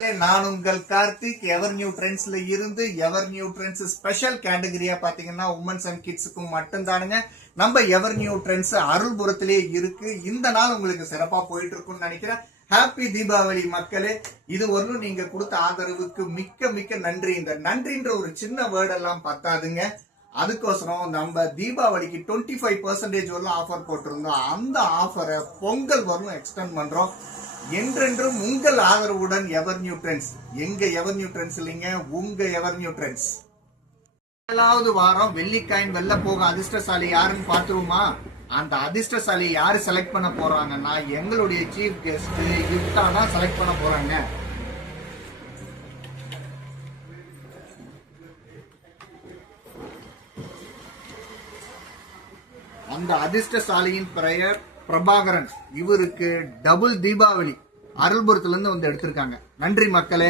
நான் உங்கள் கார்த்திக் எவர் நியூ ட்ரெண்ட்ஸ்ல இருந்து எவர் நியூ ட்ரெண்ட்ஸ் ஸ்பெஷல் கேட்டகரியா பாத்தீங்கன்னா உமன்ஸ் அண்ட் கிட்ஸுக்கும் மட்டும் தானுங்க. நம்ம எவர் நியூ ட்ரெண்ட்ஸ் அருள்புரத்திலே இருக்கு. இந்த நாள் உங்களுக்கு சிறப்பா போயிட்டு இருக்கும்னு நினைக்கிறேன். ஹாப்பி தீபாவளி மக்களே. இது ஒன்றும் நீங்க கொடுத்த ஆதரவுக்கு மிக்க மிக்க நன்றி. இந்த நன்றின்ற ஒரு சின்ன வேர்ட் எல்லாம் பத்தாதுங்க. அதுக்கோசரம் நம்ம தீபாவளிக்கு 25% வரலாம் ஆஃபர் போட்டிருந்தோம். அந்த ஆஃபரை பொங்கல் வரலும் எக்ஸ்டெண்ட் பண்றோம். என்றென்றும் உங்கள் ஆதரவுடன் எவர் நியூ ட்ரெண்ட்ஸ். எங்க எவர் நியூ ட்ரெண்ட்ஸ் இல்லைங்க, உங்க எவர் நியூ ட்ரெண்ட்ஸ். 7வது வாரம் வெள்ளிக்காயின் வெல்ல போக அதிர்ஷ்டசாலி யாருன்னு பாத்துருமா? அந்த அதிர்ஷ்டசாலி யாரு செலக்ட் பண்ண போறாங்கன்னா எங்களுடைய சீஃப் கெஸ்ட் யுக்தானா செலக்ட் பண்ண போறாங்க. அந்த அதிர்ஷ்டசாலியின் பெயர் பிரபாகரன். இவருக்கு டபுள் தீபாவளி அருள்புரத்துல இருந்து வந்து எடுத்திருக்காங்க. நன்றி மக்களே.